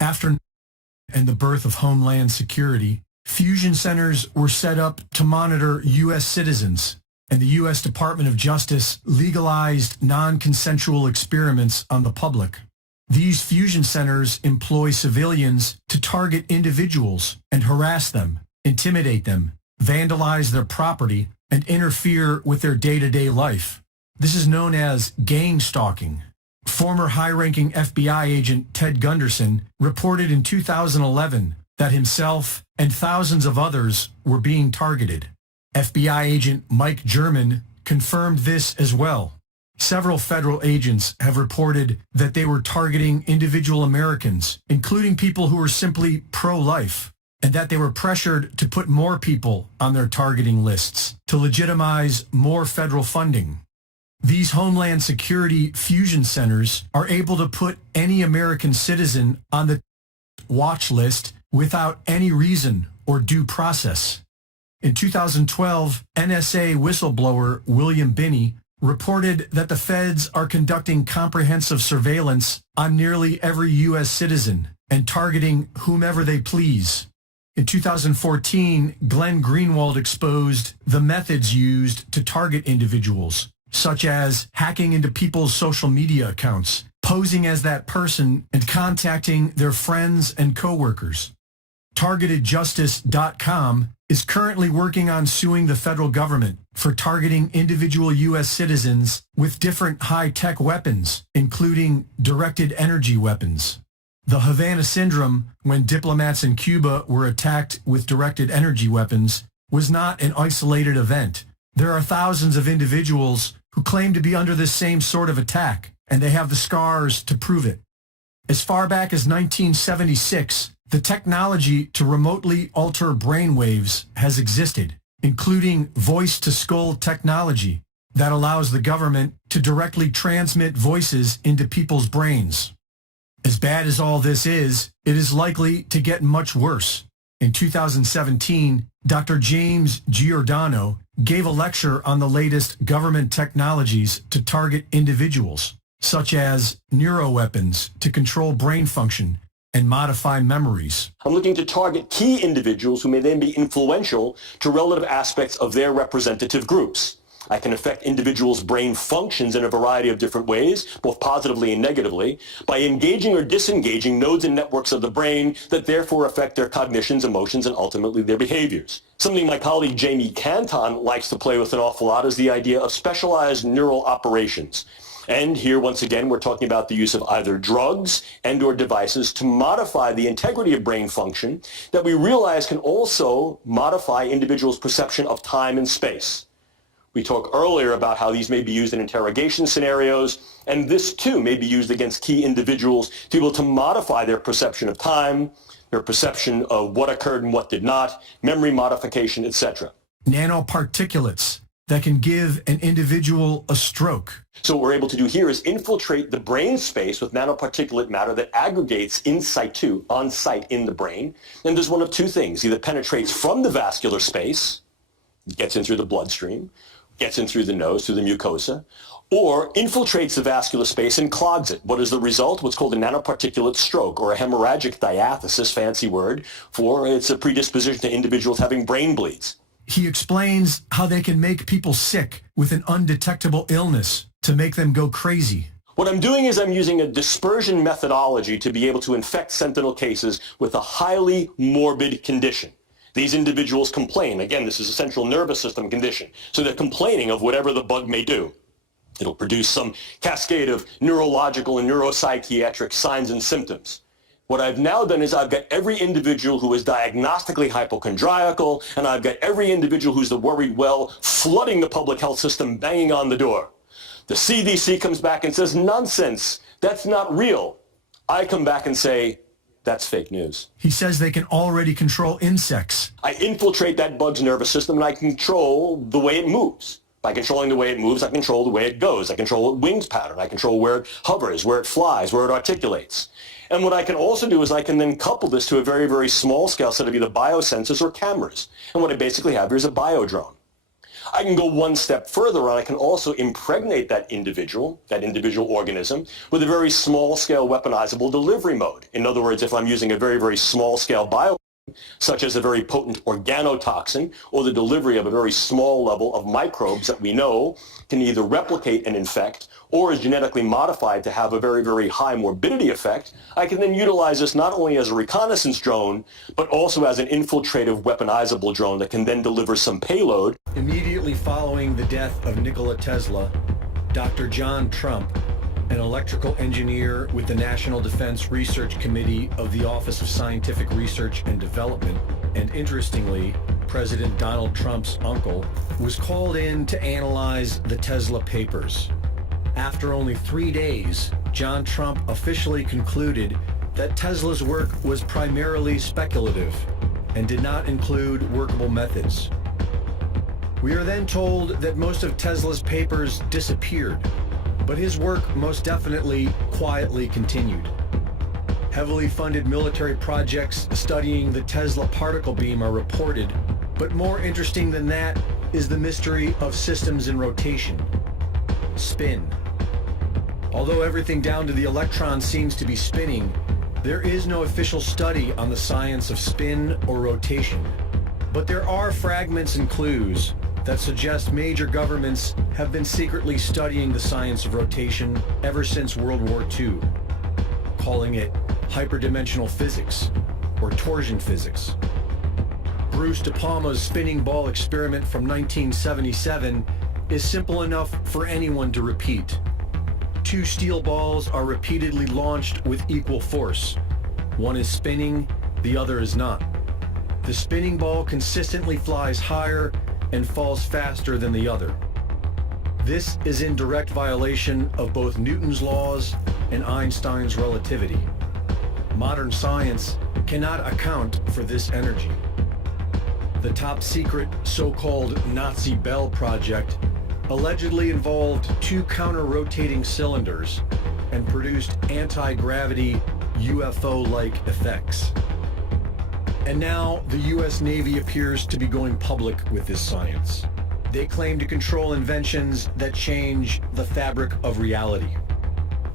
After and the birth of Homeland Security, fusion centers were set up to monitor U.S. citizens, and the U.S. Department of Justice legalized non-consensual experiments on the public. These fusion centers employ civilians to target individuals and harass them, intimidate them, vandalize their property, and interfere with their day-to-day life. This is known as gang stalking. Former high-ranking FBI agent Ted Gunderson reported in 2011 that himself and thousands of others were being targeted. FBI agent Mike German confirmed this as well. Several federal agents have reported that they were targeting individual Americans, including people who were simply pro-life, and that they were pressured to put more people on their targeting lists to legitimize more federal funding. These Homeland Security fusion centers are able to put any American citizen on the watch list without any reason or due process. In 2012, NSA whistleblower William Binney reported that the feds are conducting comprehensive surveillance on nearly every U.S. citizen and targeting whomever they please. In 2014, Glenn Greenwald exposed the methods used to target individuals, such as hacking into people's social media accounts, posing as that person, and contacting their friends and coworkers. TargetedJustice.com is currently working on suing the federal government for targeting individual U.S. citizens with different high-tech weapons, including directed energy weapons. The Havana Syndrome, when diplomats in Cuba were attacked with directed energy weapons, was not an isolated event. There are thousands of individuals who claim to be under this same sort of attack, and they have the scars to prove it. As far back as 1976, the technology to remotely alter brainwaves has existed, including voice-to-skull technology that allows the government to directly transmit voices into people's brains. As bad as all this is, it is likely to get much worse. In 2017, Dr. James Giordano gave a lecture on the latest government technologies to target individuals, such as neuroweapons to control brain function and modify memories. I'm looking to target key individuals who may then be influential to relative aspects of their representative groups. I can affect individuals' brain functions in a variety of different ways, both positively and negatively, by engaging or disengaging nodes and networks of the brain that therefore affect their cognitions, emotions, and ultimately their behaviors. Something my colleague Jamie Canton likes to play with an awful lot is the idea of specialized neural operations. And here, once again, we're talking about the use of either drugs and/or devices to modify the integrity of brain function that we realize can also modify individuals' perception of time and space. We talked earlier about how these may be used in interrogation scenarios, and this too may be used against key individuals to be able to modify their perception of time, their perception of what occurred and what did not, memory modification, etc. Nanoparticulates that can give an individual a stroke. So what we're able to do here is infiltrate the brain space with nanoparticulate matter that aggregates in situ, on site in the brain, and does one of two things. Either penetrates from the vascular space, gets in through the bloodstream, gets in through the nose, through the mucosa, or infiltrates the vascular space and clogs it. What is the result? What's called a nanoparticulate stroke, or a hemorrhagic diathesis, fancy word, for it's a predisposition to individuals having brain bleeds. He explains how they can make people sick with an undetectable illness to make them go crazy. What I'm doing is I'm using a dispersion methodology to be able to infect sentinel cases with a highly morbid condition. These individuals complain. Again, this is a central nervous system condition. So they're complaining of whatever the bug may do. It'll produce some cascade of neurological and neuropsychiatric signs and symptoms. What I've now done is I've got every individual who is diagnostically hypochondriacal, and I've got every individual who's the worried well flooding the public health system, banging on the door. The CDC comes back and says, nonsense, that's not real. I come back and say, that's fake news. He says they can already control insects. I infiltrate that bug's nervous system and I control the way it moves. By controlling the way it moves, I control the way it goes. I control its wings pattern. I control where it hovers, where it flies, where it articulates. And what I can also do is I can then couple this to a very, very small scale set of either biosensors or cameras. And what I basically have here is a biodrone. I can go one step further, and I can also impregnate that individual organism, with a very small-scale weaponizable delivery mode. In other words, if I'm using a very, very small-scale bio, such as a very potent organotoxin, or the delivery of a very small level of microbes that we know can either replicate and infect or is genetically modified to have a very, very high morbidity effect, I can then utilize this not only as a reconnaissance drone, but also as an infiltrative weaponizable drone that can then deliver some payload. Immediately following the death of Nikola Tesla, Dr. John Trump, an electrical engineer with the National Defense Research Committee of the Office of Scientific Research and Development, and interestingly, President Donald Trump's uncle, was called in to analyze the Tesla papers. After only 3 days, John Trump officially concluded that Tesla's work was primarily speculative and did not include workable methods. We are then told that most of Tesla's papers disappeared, but his work most definitely quietly continued. Heavily funded military projects studying the Tesla particle beam are reported, but more interesting than that is the mystery of systems in rotation. Spin. Although everything down to the electron seems to be spinning, there is no official study on the science of spin or rotation. But there are fragments and clues that suggest major governments have been secretly studying the science of rotation ever since World War II, calling it hyperdimensional physics or torsion physics. Bruce De Palma's spinning ball experiment from 1977 is simple enough for anyone to repeat. 2 steel balls are repeatedly launched with equal force. One is spinning, the other is not. The spinning ball consistently flies higher and falls faster than the other. This is in direct violation of both Newton's laws and Einstein's relativity. Modern science cannot account for this energy. The top secret so-called Nazi Bell project allegedly involved 2 counter-rotating cylinders and produced anti-gravity UFO-like effects. And now the U.S. Navy appears to be going public with this science. They claim to control inventions that change the fabric of reality.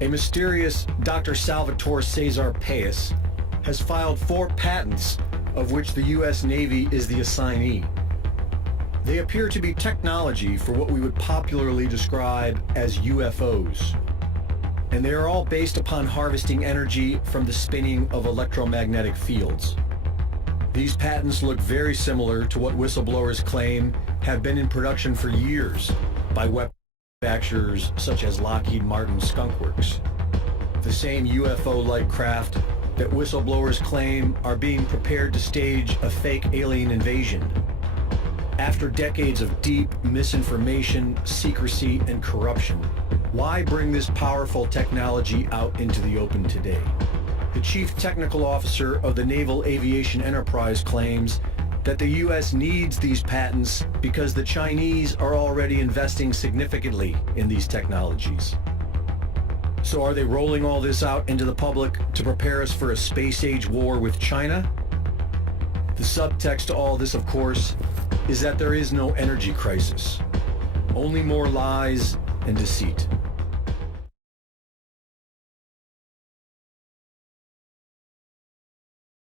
A mysterious Dr. Salvatore Cesar Paes has filed 4 patents, of which the U.S. Navy is the assignee. They appear to be technology for what we would popularly describe as UFOs. And they are all based upon harvesting energy from the spinning of electromagnetic fields. These patents look very similar to what whistleblowers claim have been in production for years by weapon manufacturers such as Lockheed Martin Skunk Works. The same UFO-like craft that whistleblowers claim are being prepared to stage a fake alien invasion. After decades of deep misinformation, secrecy, and corruption, why bring this powerful technology out into the open today? The chief technical officer of the Naval Aviation Enterprise claims that the U.S. needs these patents because the Chinese are already investing significantly in these technologies. So are they rolling all this out into the public to prepare us for a space-age war with China? The subtext to all this, of course, is that there is no energy crisis, only more lies and deceit.